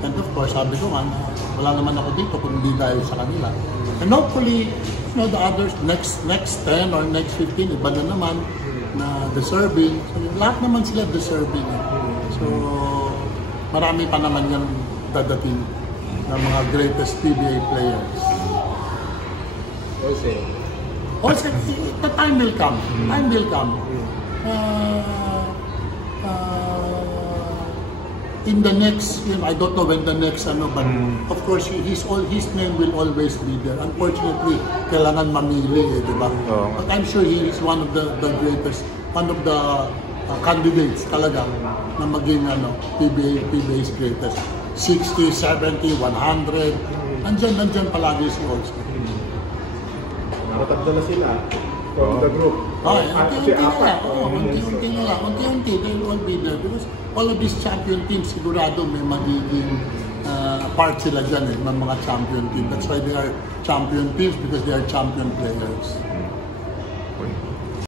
And of course, sabi ko nga, wala naman ako dito kung hindi dahil sa kanila. And hopefully, you know, the others, next 10 or next 15, iba na naman na deserving. So, lahat naman sila deserving. So, marami pa naman yung dadating ng mga greatest PBA players. Also, the time will come. Time will come. In the next, you know, I don't know when the next but of course his name will always be there. Unfortunately, kailangan mamili, di ba? But I'm sure he is one of the greatest, one of the candidates talaga na maging PBA's greatest. 60, 70, 100. Nandyan palagi si All-Star. Matatanda na sila from the group. Unti-unti, they will all be there because all of these champion teams, sigurado may magiging part sila dyan ng mga champion team. That's why they are champion teams, because they are champion players.